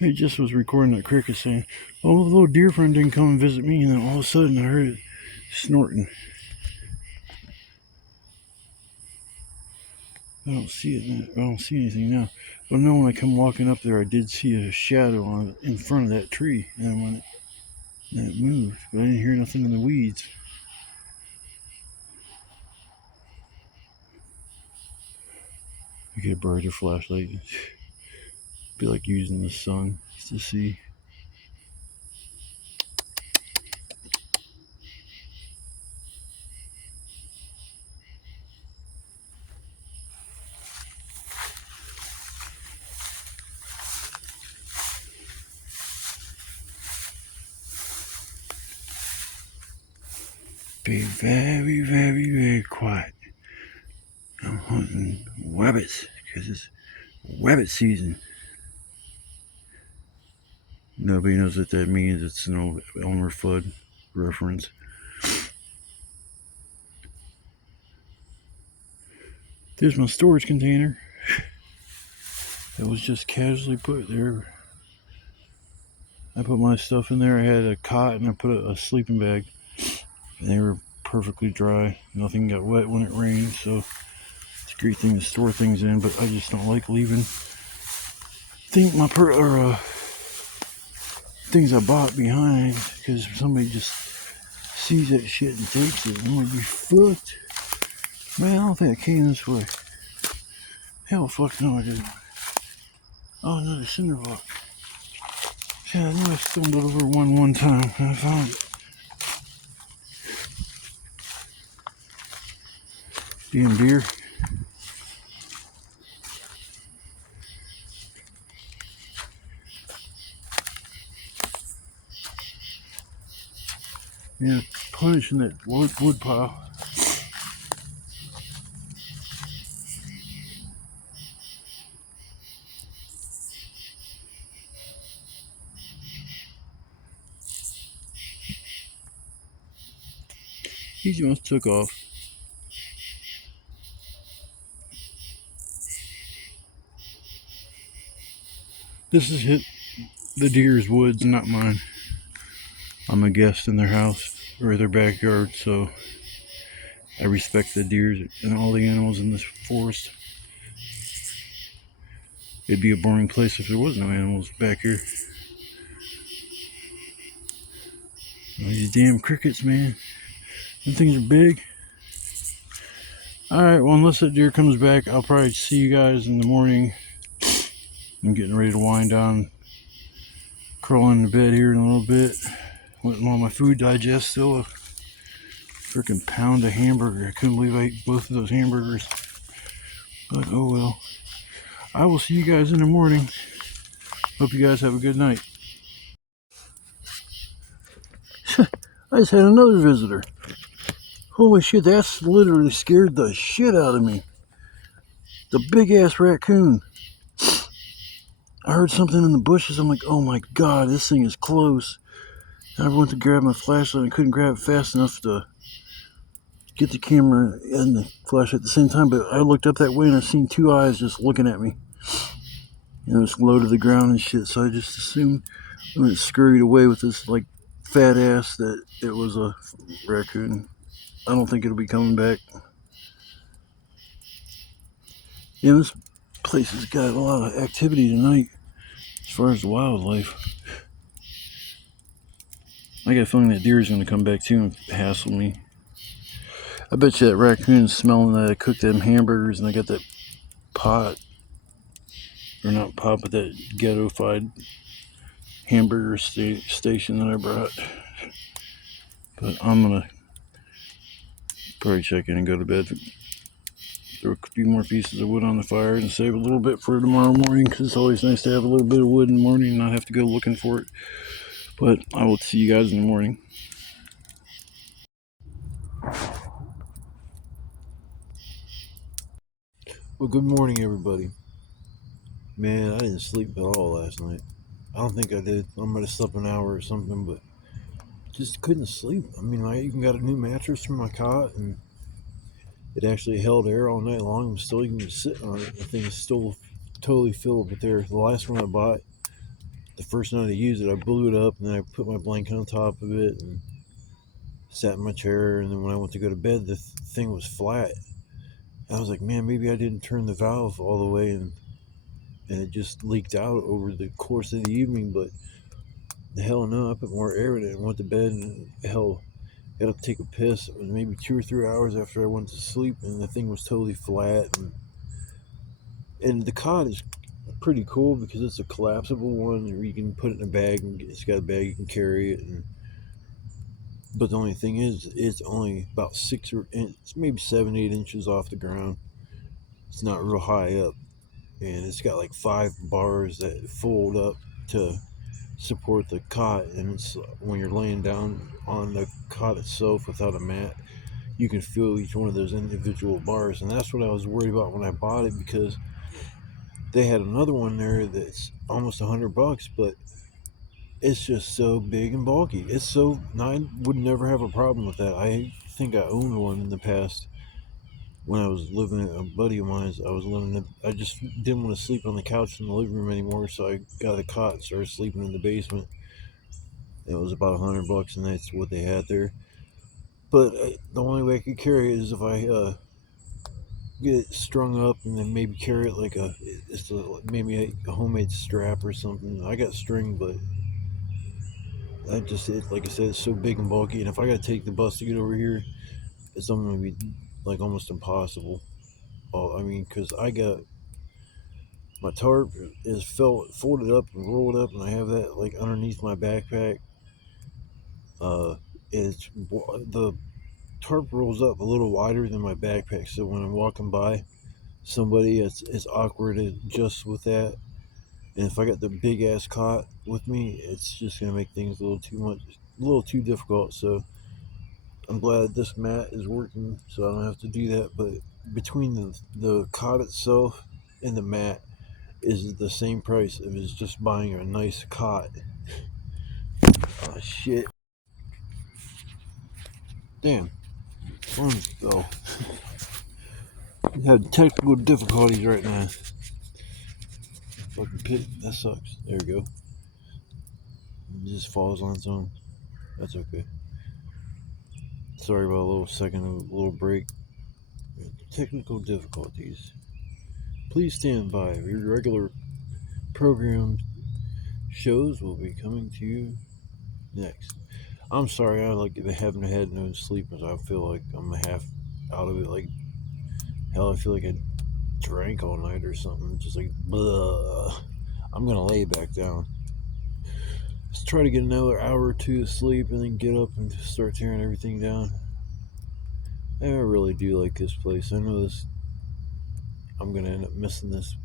It just was recording that cricket saying, oh, the little deer friend didn't come and visit me. And then all of a sudden I heard it snorting. I don't see it now. I don't see anything now. But no, when I come walking up there, I did see a shadow in front of that tree. And when it moved, but I didn't hear nothing in the weeds. I get a brighter flashlight. Be like using the sun to see. Be very, very, very quiet. I'm hunting rabbits because it's rabbit season. Nobody knows what that means. It's an old Elmer Fudd reference. There's my storage container. It was just casually put there. I put my stuff in there. I had a cot and I put a sleeping bag. And they were perfectly dry. Nothing got wet when it rained, so it's a great thing to store things in. But I just don't like leaving things I bought behind, because somebody just sees that shit and takes it. I'm gonna be fucked. Man, I don't think I came this way. Hell, fuck no, I didn't. Oh, another cinder block. Yeah, I knew I stumbled over one time, and I found it. Damn deer. Yeah, punishing that wood pile. He just took off. This is the deer's woods, not mine. I'm a guest in their house or their backyard, so I respect the deer and all the animals in this forest. It'd be a boring place if there was no animals back here. Oh, these damn crickets, man. Them things are big. Alright, well, unless that deer comes back, I'll probably see you guys in the morning. I'm getting ready to wind down, crawling into bed here in a little bit. Letting all my food digest. Still a freaking pound of hamburger. I couldn't believe I ate both of those hamburgers. But oh well. I will see you guys in the morning. Hope you guys have a good night. I just had another visitor. Holy shit, that's literally scared the shit out of me. The big ass raccoon. I heard something in the bushes. I'm like, oh my god, this thing is close. And I went to grab my flashlight and couldn't grab it fast enough to get the camera and the flashlight at the same time. But I looked up that way and I seen two eyes just looking at me. And it was low to the ground and shit. So I just assumed when it scurried away with this like fat ass that it was a raccoon. I don't think it'll be coming back. Yeah, this place has got a lot of activity tonight as far as the wildlife. I got a feeling that deer is going to come back too and hassle me. I bet you that raccoon's smelling that I cooked them hamburgers and I got that pot, or not pot, but that ghetto-fied hamburger station that I brought. But I'm going to probably check in and go to bed. Throw a few more pieces of wood on the fire and save a little bit for tomorrow morning, because it's always nice to have a little bit of wood in the morning and not have to go looking for it. But I will see you guys in the morning. Well, good morning, everybody. Man, I didn't sleep at all last night. I don't think I did. I might have slept an hour or something, but just couldn't sleep. I mean, I even got a new mattress for my cot, and it actually held air all night long. I'm still even sitting on it. The thing is still totally filled with air. The last one I bought, the first night I used it, I blew it up, and then I put my blanket on top of it and sat in my chair. And then when I went to go to bed, the thing was flat. I was like, man, maybe I didn't turn the valve all the way, and it just leaked out over the course of the evening. But the hell no, I put more air in it and went to bed, and hell, got to take a piss. It was maybe 2 or 3 hours after I went to sleep, and the thing was totally flat. And the cot is pretty cool because it's a collapsible one where you can put it in a bag, and it's got a bag you can carry it. But the only thing is, it's only about it's maybe 7, 8 inches off the ground. It's not real high up, and it's got like 5 bars that fold up to support the cot. And it's when you're laying down on the cot itself without a mat, you can feel each one of those individual bars. And that's what I was worried about when I bought it, because they had another one there that's almost $100, but it's just so big and bulky. I would never have a problem with that. I think I owned one in the past when I was living at a buddy of mine's. I just didn't want to sleep on the couch in the living room anymore, so I got a cot and started sleeping in the basement. It was about $100, and that's what they had there. But the only way I could carry it is if I get it strung up and then maybe carry it like maybe a homemade strap or something. I got string, but like I said, it's so big and bulky, and if I gotta take the bus to get over here, it's gonna be like almost impossible. I mean, because I got my tarp is folded up and rolled up, and I have that like underneath my backpack. Uh, it's the tarp rolls up a little wider than my backpack, so when I'm walking by somebody, it's awkward to adjust with that. And if I got the big ass cot with me, it's just gonna make things a little too difficult. So I'm glad this mat is working, so I don't have to do that. But between the cot itself and the mat is the same price as just buying a nice cot. Oh shit! Damn, phone's go. We have technical difficulties right now. Fucking pit. That sucks. There we go. It just falls on its own. That's okay. Sorry about a little break. Technical difficulties. Please stand by. Your regular program shows will be coming to you next. I'm sorry, I like haven't had no sleep as I feel like I'm half out of it. Like hell, I feel like I drank all night or something. Just like, blah. I'm gonna lay back down. Let's try to get another hour or two of sleep and then get up and start tearing everything down. I really do like this place. I know this. I'm gonna end up missing this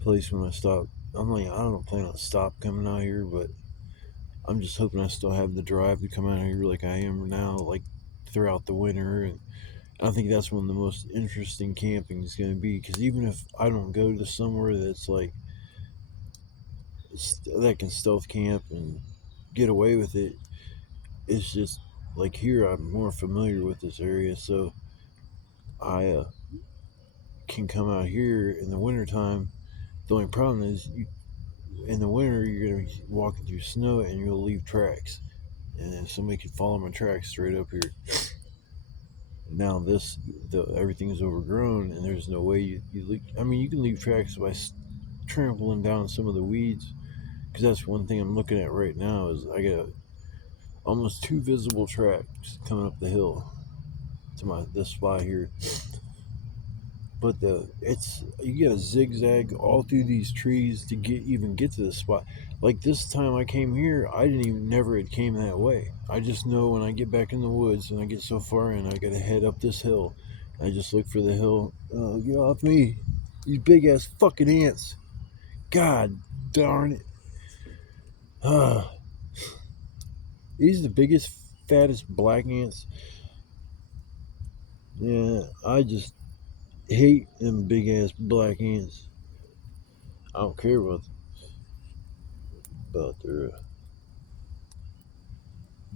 place when I stop. I'm like, I don't plan on stop coming out here, but I'm just hoping I still have the drive to come out here like I am now, like throughout the winter. And I think that's one of the most interesting camping is going to be, because even if I don't go to somewhere that's like that can stealth camp and get away with it, it's just like here I'm more familiar with this area, so I can come out here in the wintertime. The only problem is in the winter you're going to be walking through snow and you'll leave tracks, and then somebody could follow my tracks straight up here. Now everything is overgrown and there's no way you leave. I mean, you can leave tracks by trampling down some of the weeds, because that's one thing I'm looking at right now is I got almost 2 visible tracks coming up the hill to this spot here. But you get a zigzag all through these trees to get to this spot. Like this time I came here, I didn't even never it came that way. I just know when I get back in the woods and I get so far in, I gotta head up this hill. I just look for the hill. Get off me, these big ass fucking ants! God darn it! These are the biggest, fattest black ants. Yeah, I just hate them big ass black ants. I don't care about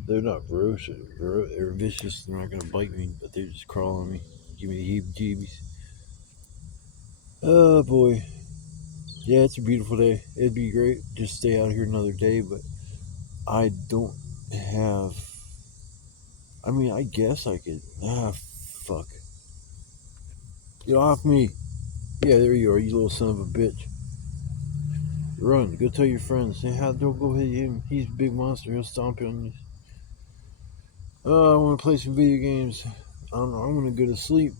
they're not ferocious. They're vicious. They're not gonna bite me, but they're just crawling me. Give me the heebie-jeebies. Oh boy. Yeah, it's a beautiful day. It'd be great just stay out here another day, but I don't have. I mean, I guess I could. Fuck. Get off me. Yeah, there you are, you little son of a bitch. Run. Go tell your friends. Say, don't go hit him. He's a big monster. He'll stomp you on you. Oh, I want to play some video games. I don't know. I'm going to go to sleep.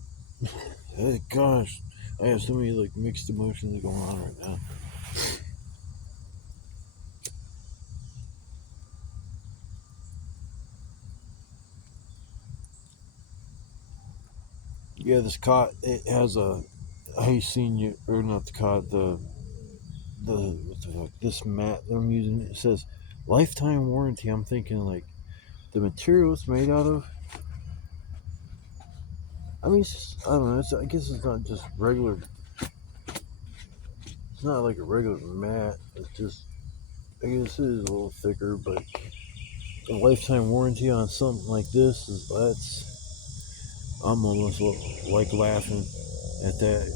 Hey, gosh. I have so many like mixed emotions going on right now. Yeah, this cot, it has a hey senior, or not the cot, what the fuck, this mat that I'm using, it says lifetime warranty. I'm thinking like the material it's made out of. I mean, I don't know. I guess it's not just regular. It's not like a regular mat. It's just, I guess it is a little thicker, but a lifetime warranty on something like this I'm almost like laughing at that.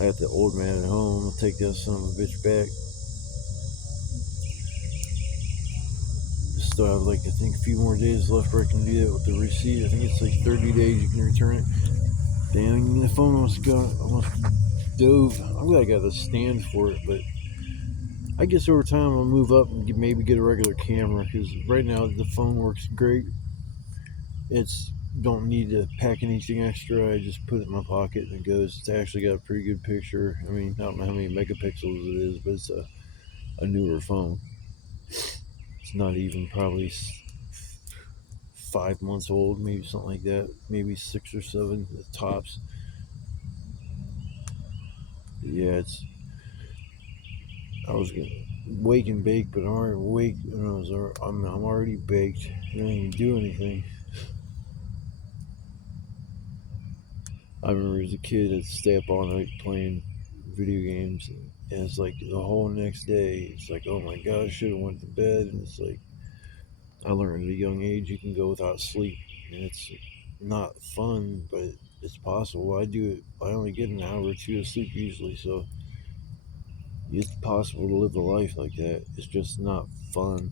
I got the old man at home. I'll take that son of a bitch back. still have like I think a few more days left where I can do that with the receipt. I think it's like 30 days you can return it. Dang, the phone almost dove. I'm glad I got a stand for it, but I guess over time I'll move up and maybe get a regular camera because right now the phone works great. It's don't need to pack anything extra. I just put it in my pocket and it goes. It's actually got a pretty good picture. I mean, I don't know how many megapixels it is, but it's a newer phone. It's not even probably 5 months old, maybe something like that. Maybe 6 or 7 at tops. But yeah, it's. I was gonna wake and bake, but I'm already wake. I'm already baked. I don't even do anything. I remember as a kid, I'd stay up all night playing video games, and it's like the whole next day, it's like, oh my god, I should have went to bed. And it's like I learned at a young age you can go without sleep, and it's not fun, but it's possible. I do it. I only get an hour or two of sleep usually, so it's possible to live a life like that. It's just not fun.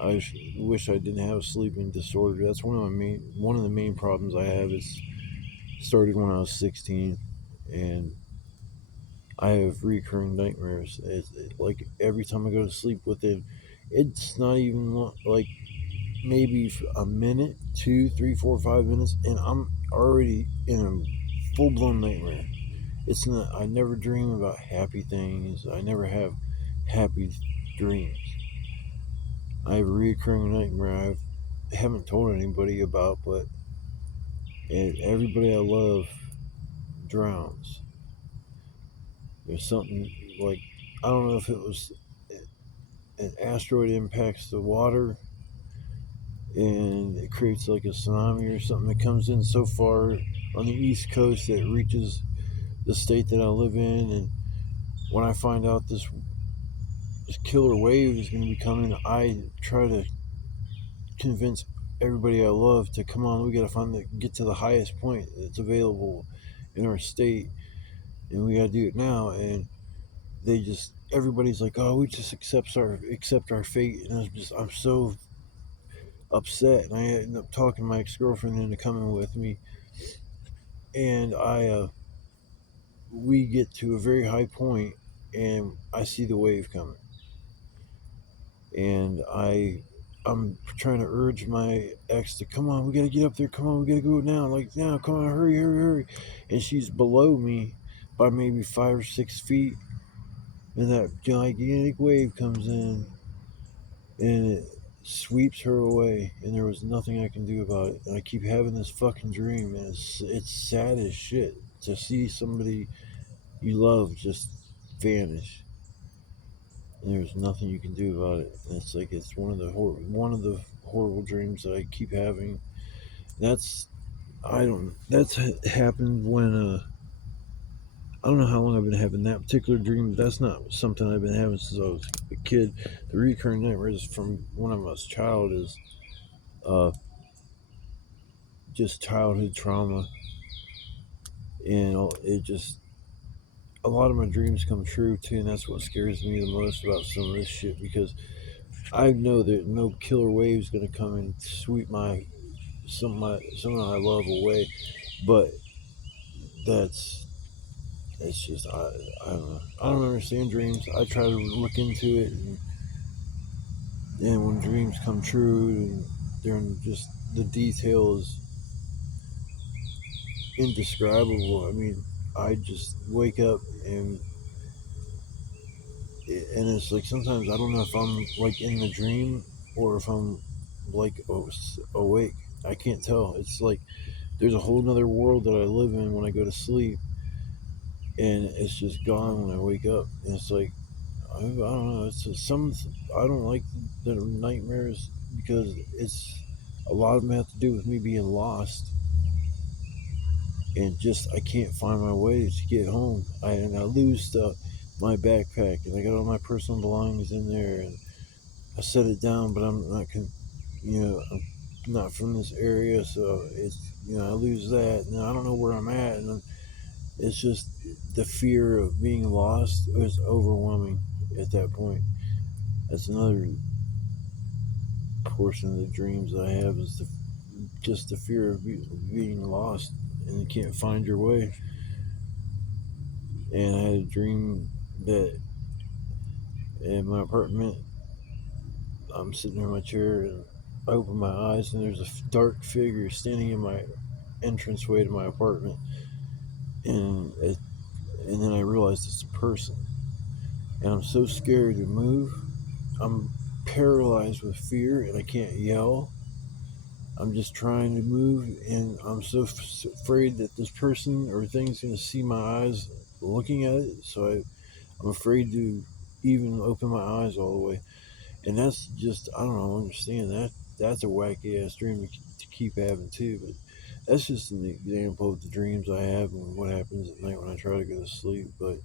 I wish I didn't have a sleeping disorder. That's one of the main problems I have. Is started when I was 16, and I have recurring nightmares. Like every time I go to sleep within, it's not even like maybe a minute, 2, 3, 4, 5 minutes, and I'm already in a full blown nightmare. It's not. I never dream about happy things. I never have happy dreams. I have a recurring nightmare I haven't told anybody about, but everybody I love drowns. There's something like I don't know if it was an asteroid impacts the water and it creates like a tsunami or something that comes in so far on the east coast that it reaches the state that I live in. And when I find out this killer wave is going to be coming, I try to convince everybody I love to come on. We got to get to the highest point that's available in our state, and we got to do it now. And everybody's like, oh, we just accept our fate. And I'm so upset, and I end up talking my ex-girlfriend into coming with me, and we get to a very high point, and I see the wave coming, and I'm trying to urge my ex to come on, we gotta get up there, come on, we gotta go now, like now, come on, hurry, hurry, hurry, and she's below me by maybe 5 or 6 feet, and that gigantic wave comes in, and it sweeps her away, and there was nothing I can do about it. And I keep having this fucking dream, and it's sad as shit to see somebody you love just vanish, and there's nothing you can do about it. And it's like it's one of the horrible dreams that I keep having. That's I don't. That's happened when I don't know how long I've been having that particular dream, but that's not something I've been having since I was a kid. The recurring nightmares from when I was a child is uh, just childhood trauma, and it just a lot of my dreams come true too, and that's what scares me the most about some of this shit because I know that no killer wave is gonna come and sweep someone I love away, but that's it's just I don't know. I don't understand dreams. I try to look into it, and when dreams come true, and they're just the details indescribable. I mean, I just wake up and it's like sometimes I don't know if I'm like in the dream or if I'm like awake. I can't tell. It's like there's a whole nother world that I live in when I go to sleep, and it's just gone when I wake up. And it's like I don't know. It's just I don't like the nightmares because it's a lot of them have to do with me being lost and just I can't find my way to get home. I lose my backpack, and I got all my personal belongings in there, and I set it down, but I'm not I'm not from this area, so it's I lose that, and I don't know where I'm at, and it's just the fear of being lost is overwhelming at that point. That's another portion of the dreams I have is just the fear of being lost and you can't find your way. And I had a dream that in my apartment, I'm sitting in my chair and I open my eyes and there's a dark figure standing in my entranceway to my apartment, and and then I realized it's a person, and I'm so scared to move. I'm paralyzed with fear and I can't yell. I'm just trying to move, and I'm so afraid that this person or thing's going to see my eyes looking at it. So I'm afraid to even open my eyes all the way. And that's just, I don't know, I understand that. That's a wacky ass dream to keep having too. But that's just an example of the dreams I have and what happens at night when I try to go to sleep. But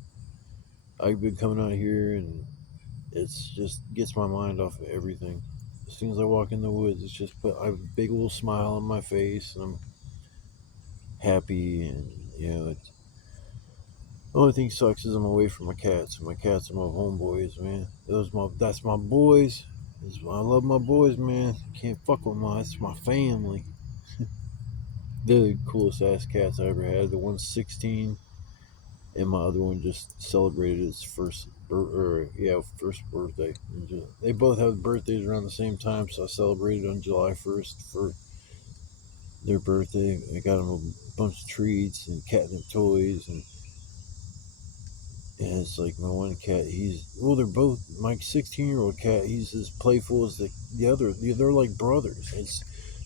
I've been coming out here and it's just gets my mind off of everything. As soon as I walk in the woods, it's just put I have a big little smile on my face and I'm happy, and it's, the only thing sucks is I'm away from my cats. My cats are my homeboys, man. That's my boys. I love my boys, man. Can't fuck with mine. It's my family. They're the coolest ass cats I ever had. The one's 16, and my other one just celebrated its first birthday. They both have birthdays around the same time, so I celebrated on July 1st for their birthday. I got them a bunch of treats and catnip toys, and it's like my one cat, they're both, my 16-year-old cat, he's as playful as the other. They're like brothers.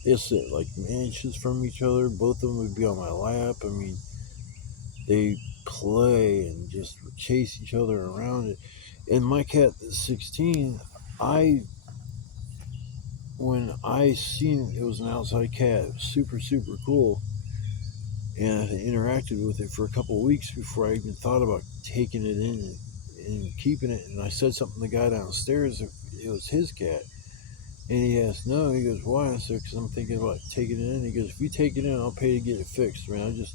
They'll sit like inches from each other. Both of them would be on my lap. I mean, they play and just chase each other around. And my cat that's 16, I when I seen it was an outside cat, it was super super cool, and I interacted with it for a couple of weeks before I even thought about taking it in and keeping it. And I said something to the guy downstairs. It was his cat, and he asked, "No." He goes, "Why?" I said, "Because I'm thinking about taking it in." He goes, "If you take it in, I'll pay to get it fixed, man.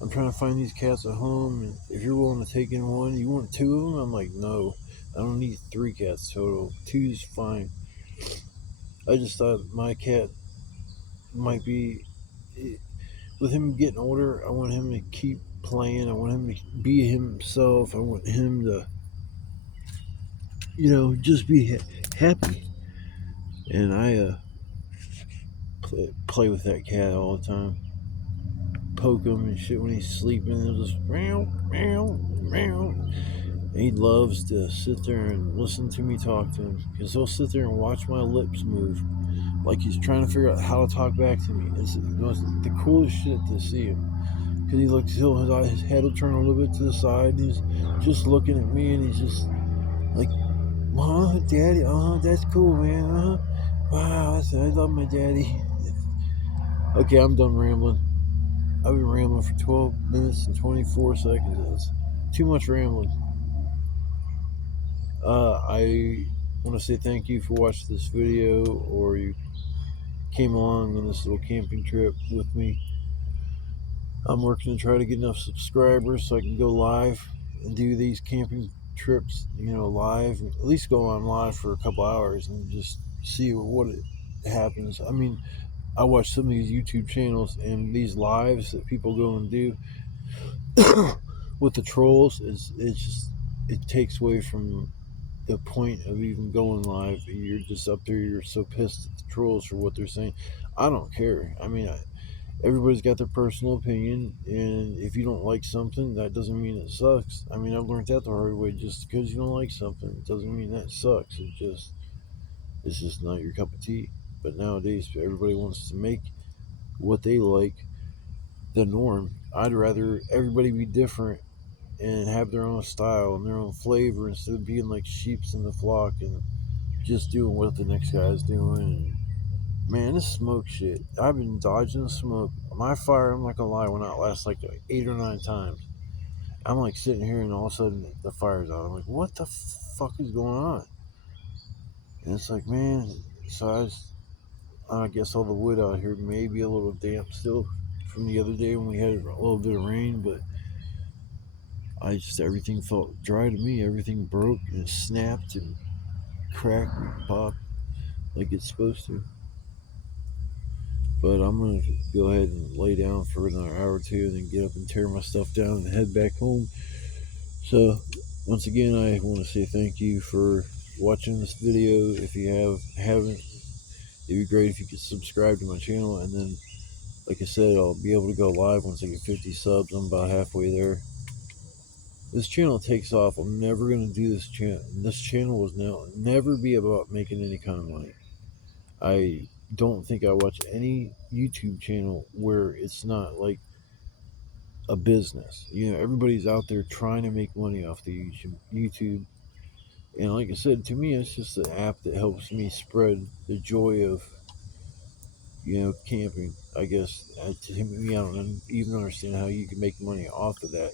I'm trying to find these cats a home, and if you're willing to take in one, you want two of them?" I'm like, "No, I don't need three cats total. Two's fine." I just thought my cat might be, with him getting older, I want him to keep playing. I want him to be himself. I want him to, just be happy. And I play with that cat all the time. Poke him and shit when he's sleeping. He'll just meow, meow, meow. And he loves to sit there and listen to me talk to him because he'll sit there and watch my lips move like he's trying to figure out how to talk back to me. It's the coolest shit to see him. Because his head will turn a little bit to the side, and he's just looking at me, and he's just like, Daddy, that's cool, man, wow, I love my daddy." Okay, I'm done rambling. I've been rambling for 12 minutes and 24 seconds. That's too much rambling. I want to say thank you for watching this video, or you came along on this little camping trip with me. I'm working to try to get enough subscribers so I can go live and do these camping trips, live. At least go on live for a couple hours and just see what happens. I mean, I watch some of these YouTube channels and these lives that people go and do with the trolls. It takes away from the point of even going live. You're just up there. You're so pissed at the trolls for what they're saying. I don't care. I mean, everybody's got their personal opinion, and if you don't like something, that doesn't mean it sucks. I mean, I've learned that the hard way. Just because you don't like something, it doesn't mean that sucks. It's just not your cup of tea. But nowadays, everybody wants to make what they like the norm. I'd rather everybody be different and have their own style and their own flavor instead of being like sheeps in the flock and just doing what the next guy's doing. And man, this smoke shit. I've been dodging the smoke. My fire, I'm not gonna lie, went out last like 8 or 9 times. I'm like sitting here and all of a sudden the fire's out. I'm like, what the fuck is going on? And it's like, man, so I guess all the wood out here may be a little damp still from the other day when we had a little bit of rain, but everything felt dry to me. Everything broke and snapped and cracked and popped. like it's supposed to. But I'm gonna go ahead and lay down for another hour or two, and then get up and tear my stuff down and head back home. So, once again, I want to say thank you for watching this video. If you haven't, it'd be great if you could subscribe to my channel. And then, like I said, I'll be able to go live once I get 50 subs. I'm about halfway there. This channel takes off. I'm never gonna do this channel. This channel was now never be about making any kind of money. I don't think I watch any YouTube channel where it's not like a business. You know, everybody's out there trying to make money off the YouTube. And like I said, to me, it's just an app that helps me spread the joy of, camping. I guess to me, I don't even understand how you can make money off of that.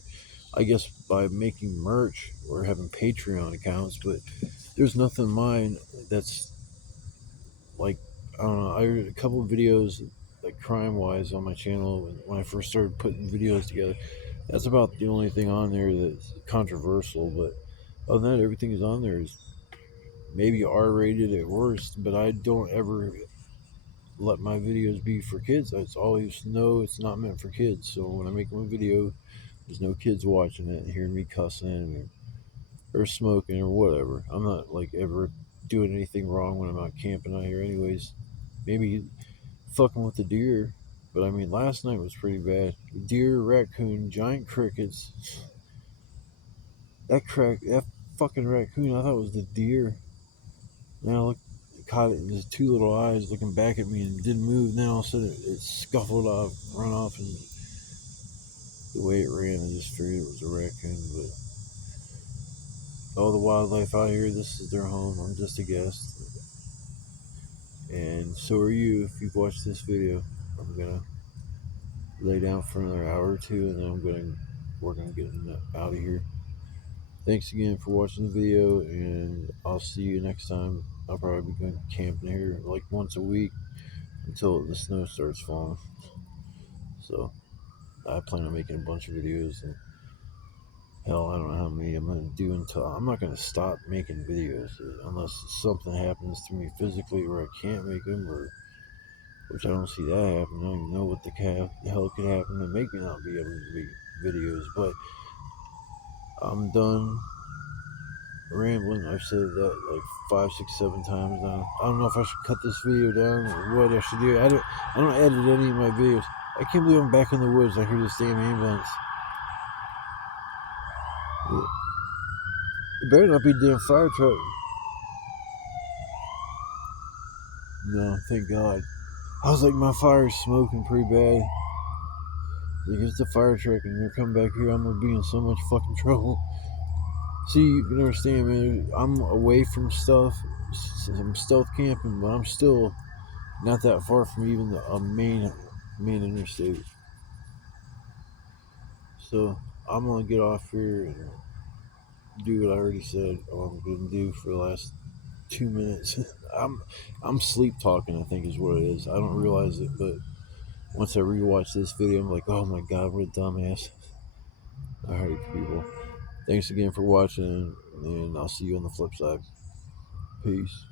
I guess by making merch or having Patreon accounts, but there's nothing mine that's like, I don't know. I heard a couple of videos like crime wise on my channel when I first started putting videos together. That's about the only thing on there that's controversial. But other than that, everything is on there is maybe R rated at worst. But I don't ever let my videos be for kids. I always know it's not meant for kids. So when I make my video, there's no kids watching it and hearing me cussing or smoking or whatever. I'm not like ever doing anything wrong when I'm out camping out here, anyways. Maybe fucking with the deer, but I mean, last night was pretty bad. Deer, raccoon, giant crickets. That fucking raccoon, I thought it was the deer. Now look, caught it in his two little eyes, looking back at me and didn't move. Then all of a sudden, it scuffled off, run off, and the way it ran, I just figured it was a raccoon. But all the wildlife out here, this is their home. I'm just a guest, and so are you if you've watched this video. I'm gonna lay down for another hour or two, and then I'm gonna work on getting out of here. Thanks again for watching the video, and I'll see you next time. I'll probably be going camping here like once a week until the snow starts falling. So I plan on making a bunch of videos, and hell, I don't know how many I'm gonna do until I'm not gonna stop making videos unless something happens to me physically where I can't make them, or which I don't see that happen. I don't even know what the hell could happen to make me not be able to make videos. But I'm done rambling. I've said that like 5, 6, 7 times now. I don't know if I should cut this video down or what I should do. I don't edit any of my videos. I can't believe I'm back in the woods. I hear this damn ambulance. It better not be a damn fire truck. No, thank God. I was like, my fire's smoking pretty bad. Like, it's the fire truck and they're coming back here. I'm gonna be in so much fucking trouble. See, you can understand, man. I'm away from stuff. I'm stealth camping, but I'm still not that far from even a main interstate. So I'm gonna get off here and do what I already said I'm gonna do for the last 2 minutes. I'm I'm sleep talking, I think is what it is. I don't realize it, but once I rewatch this video, I'm like, oh my god, what a dumbass. Alright, people. Thanks again for watching, and I'll see you on the flip side. Peace.